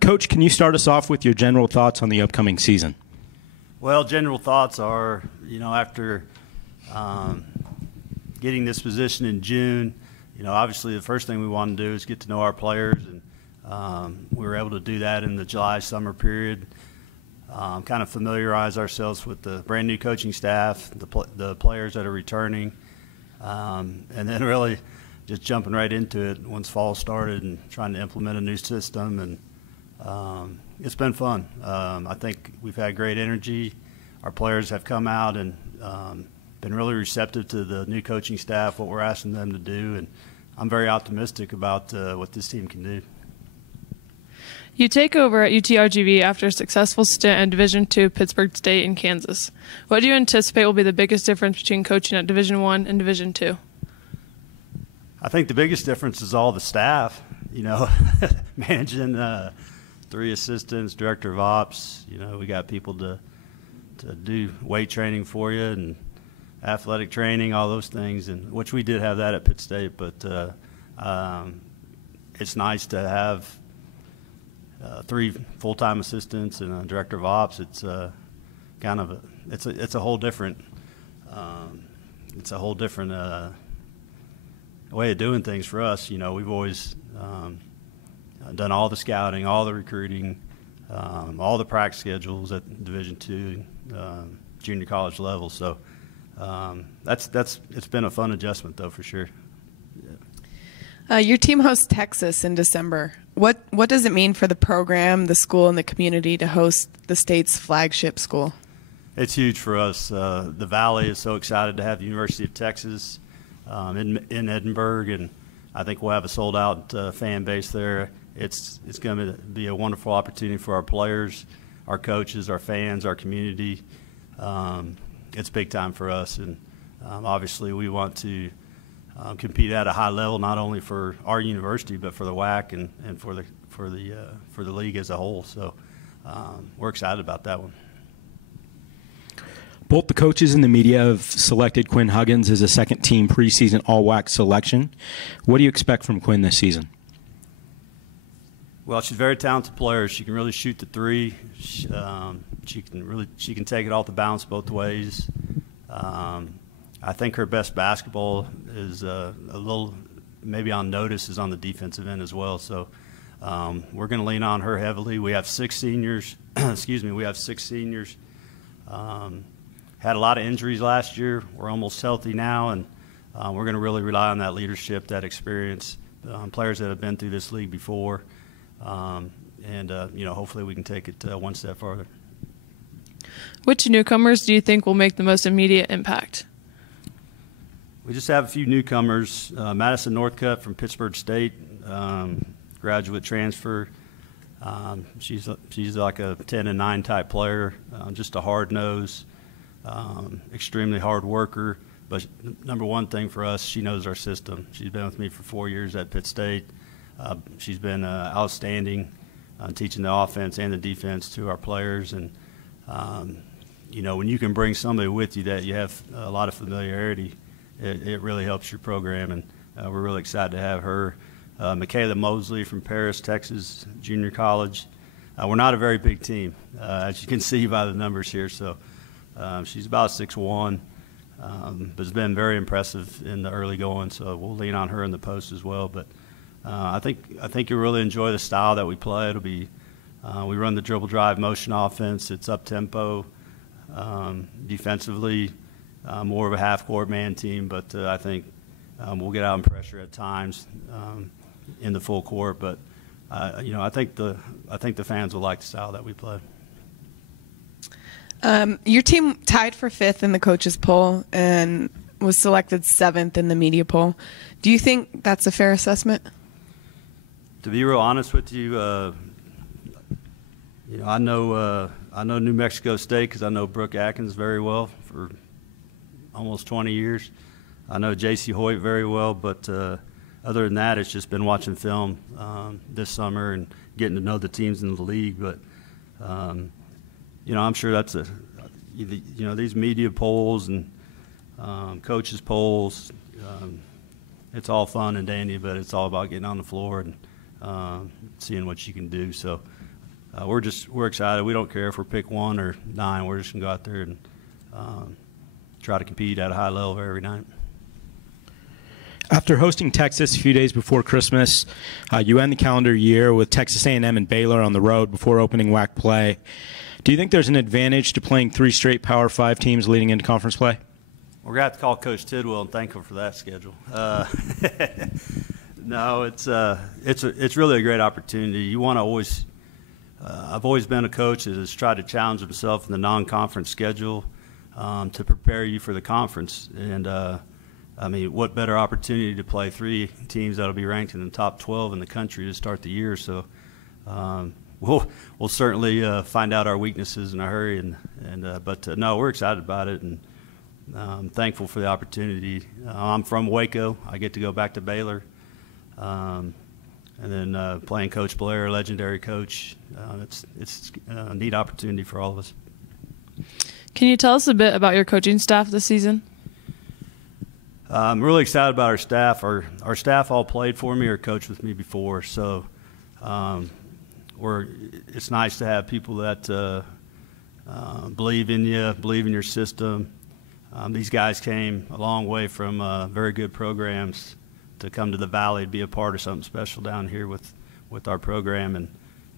Coach, can you start us off with your general thoughts on the upcoming season? Well, general thoughts are, after getting this position in June, obviously the first thing we want to do is get to know our players, and we were able to do that in the July summer period. Kind of familiarize ourselves with the brand new coaching staff, the players that are returning, and then really just jumping right into it once fall started and trying to implement a new system. And it's been fun. I think we've had great energy. Our players have come out and been really receptive to the new coaching staff, what we're asking them to do, and I'm very optimistic about what this team can do. You take over at UTRGV after a successful stint in Division II, Pittsburgh State and Kansas. What do you anticipate will be the biggest difference between coaching at Division I and Division II? I think the biggest difference is all the staff, managing 3 assistants, director of ops. We got people to do weight training for you and athletic training, all those things, and which we did have that at Pitt State. But it's nice to have 3 full-time assistants and a director of ops. It's it's a whole different way of doing things for us. We've always done all the scouting, all the recruiting, all the practice schedules at Division II, junior college level. So it's been a fun adjustment, though, for sure. Yeah. Your team hosts Texas in December. What does it mean for the program, the school, and the community to host the state's flagship school? It's huge for us. The Valley is so excited to have the University of Texas in Edinburgh, and I think we'll have a sold-out fan base there. It's going to be a wonderful opportunity for our players, our coaches, our fans, our community. It's big time for us, and obviously we want to compete at a high level, not only for our university but for the WAC and for the league as a whole. So we're excited about that one. Both the coaches and the media have selected Quinn Huggins as a second-team preseason All-WAC selection. What do you expect from Quinn this season? Well, she's a very talented player. She can really shoot the 3. She can take it off the bounce both ways. I think her best basketball is a little maybe on notice is on the defensive end as well. So we're going to lean on her heavily. We have 6 seniors. Excuse me. We have 6 seniors. Had a lot of injuries last year. We're almost healthy now, and we're going to really rely on that leadership, that experience, players that have been through this league before, and hopefully we can take it one step farther. Which newcomers do you think will make the most immediate impact? We just have a few newcomers. Madison Northcutt from Pittsburgh State, graduate transfer. She's like a 10 and 9 type player, just a hard nose. Extremely hard worker, but number one thing for us, she knows our system. She's been with me for 4 years at Pitt State. She's been outstanding teaching the offense and the defense to our players. And when you can bring somebody with you that you have a lot of familiarity, it really helps your program, and we're really excited to have her. Michaela Mosley from Paris, Texas, junior college. We're not a very big team, as you can see by the numbers here. So she's about 6'1", but has been very impressive in the early going. So we'll lean on her in the post as well. But I think you'll really enjoy the style that we play. It'll be we run the dribble drive motion offense. It's up tempo, defensively, more of a half court man team. But I think we'll get out in pressure at times in the full court. But I think the fans will like the style that we play. Your team tied for 5th in the coaches poll and was selected 7th in the media poll. Do you think that's a fair assessment? To be real honest with you, I know New Mexico State because I know Brooke Atkins very well for almost 20 years. I know J.C. Hoyt very well, but other than that, it's just been watching film this summer and getting to know the teams in the league. But I'm sure that's these media polls and coaches polls. It's all fun and dandy, but it's all about getting on the floor and seeing what you can do. So we're excited. We don't care if we're pick 1 or 9. We're just going to go out there and try to compete at a high level every night. After hosting Texas a few days before Christmas, you end the calendar year with Texas A&M and Baylor on the road before opening WAC play. Do you think there's an advantage to playing 3 straight Power 5 teams leading into conference play? We're going to have to call Coach Tidwell and thank him for that schedule. No, it's really a great opportunity. You want to always I've always been a coach that has tried to challenge himself in the non-conference schedule to prepare you for the conference. And I mean, what better opportunity to play 3 teams that'll be ranked in the top 12 in the country to start the year? So we'll certainly find out our weaknesses in a hurry. But no, we're excited about it, and I'm thankful for the opportunity. I'm from Waco. I get to go back to Baylor. And then playing Coach Blair, legendary coach. It's a neat opportunity for all of us. Can you tell us a bit about your coaching staff this season? I'm really excited about our staff. Our staff all played for me or coached with me before, so it's nice to have people that believe in you, believe in your system. These guys came a long way from very good programs to come to the Valley to be a part of something special down here with our program, and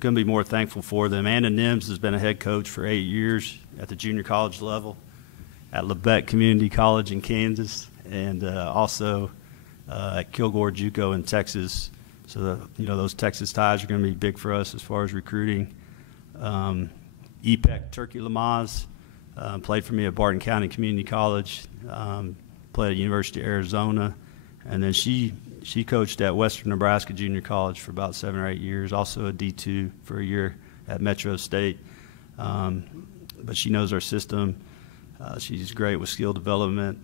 couldn't be more thankful for them. Anna Nims has been a head coach for 8 years at the junior college level at Lebec Community College in Kansas, and also at Kilgore JUCO in Texas. So those Texas ties are going to be big for us as far as recruiting. EPEC Turkey Lamaze played for me at Barton County Community College, played at University of Arizona, and then she coached at Western Nebraska Junior College for about 7 or 8 years, also a D2 for a year at Metro State. But she knows our system. She's great with skill development.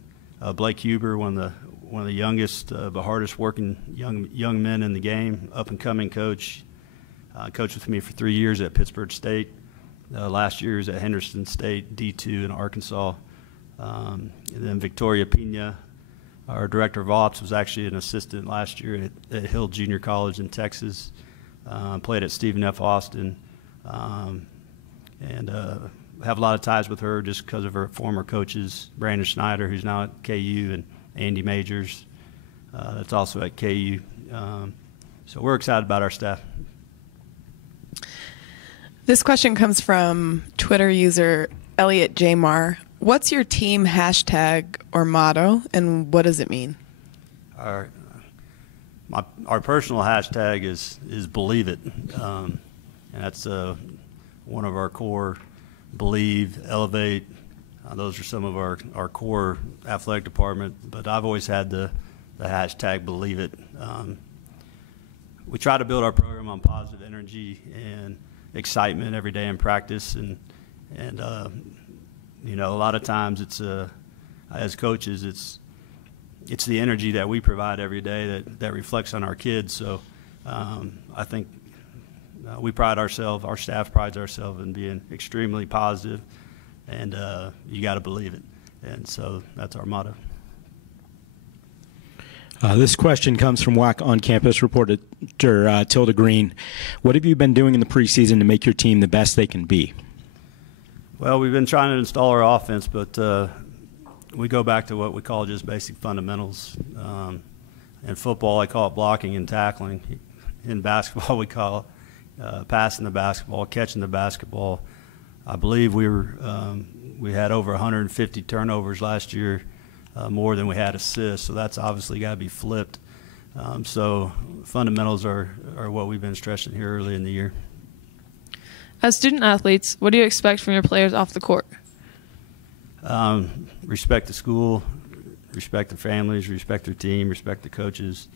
Blake Huber, one of the youngest but hardest working young men in the game, up and coming coach. Coached with me for 3 years at Pittsburgh State. Last year was at Henderson State D2 in Arkansas. And then Victoria Pina, our director of ops, was actually an assistant last year at Hill Junior College in Texas. Played at Stephen F. Austin, and have a lot of ties with her just because of her former coaches, Brandon Schneider, who's now at KU, and Andy Majors, that's also at KU. So we're excited about our staff. This question comes from Twitter user Elliot J. Marr. What's your team hashtag or motto, and what does it mean? Our personal hashtag is believe it, and that's one of our core. Believe, elevate. Those are some of our core athletic department. But I've always had the hashtag believe it. We try to build our program on positive energy and excitement every day in practice, and a lot of times it's as coaches it's the energy that we provide every day that reflects on our kids. So I think we pride ourselves, our staff prides ourselves in being extremely positive, and you got to believe it. And so that's our motto. This question comes from WAC on-campus reporter Tilda Green. What have you been doing in the preseason to make your team the best they can be? Well, we've been trying to install our offense, but we go back to what we call just basic fundamentals. In football, I call it blocking and tackling. In basketball, we call it passing the basketball, catching the basketball. I believe we had over 150 turnovers last year, more than we had assists, so that's obviously got to be flipped. So fundamentals are what we've been stressing here early in the year. As student athletes, what do you expect from your players off the court? Respect the school, respect the families, respect their team, respect the coaches.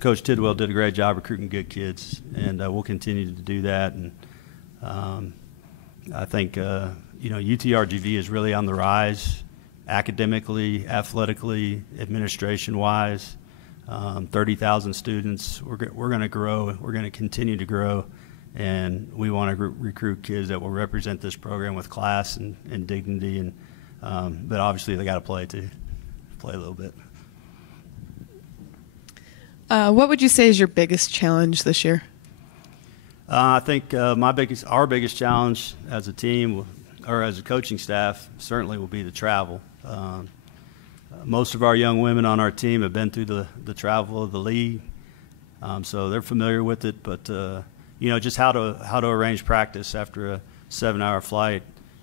Coach Tidwell did a great job recruiting good kids, and we'll continue to do that. And I think UTRGV is really on the rise, academically, athletically, administration-wise. 30,000 students. We're going to grow. We're going to continue to grow, and we want to recruit kids that will represent this program with class and dignity. And but obviously they got to play a little bit. What would you say is your biggest challenge this year? I think our biggest challenge as a team or as a coaching staff certainly will be the travel. Most of our young women on our team have been through the travel of the league, so they're familiar with it. But just how to arrange practice after a 7-hour flight,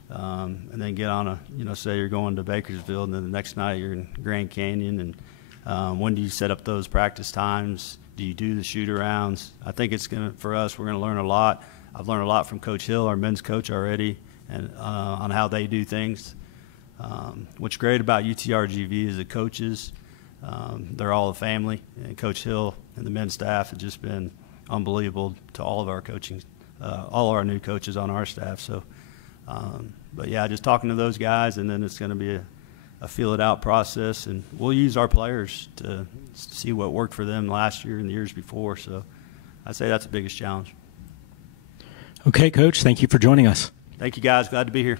and then get on say you're going to Bakersfield, and then the next night you're in Grand Canyon, and when do you set up those practice times? Do you do the shoot-arounds? I think for us, we're gonna learn a lot. I've learned a lot from Coach Hill, our men's coach, already, and on how they do things. What's great about UTRGV is the coaches. They're all a family, and Coach Hill and the men's staff have just been unbelievable to all of our coaching, all our new coaches on our staff. So, but yeah, just talking to those guys, and then it's going to be a feel-it-out process, and we'll use our players to see what worked for them last year and the years before. So I'd say that's the biggest challenge. Okay, Coach, thank you for joining us. Thank you, guys. Glad to be here.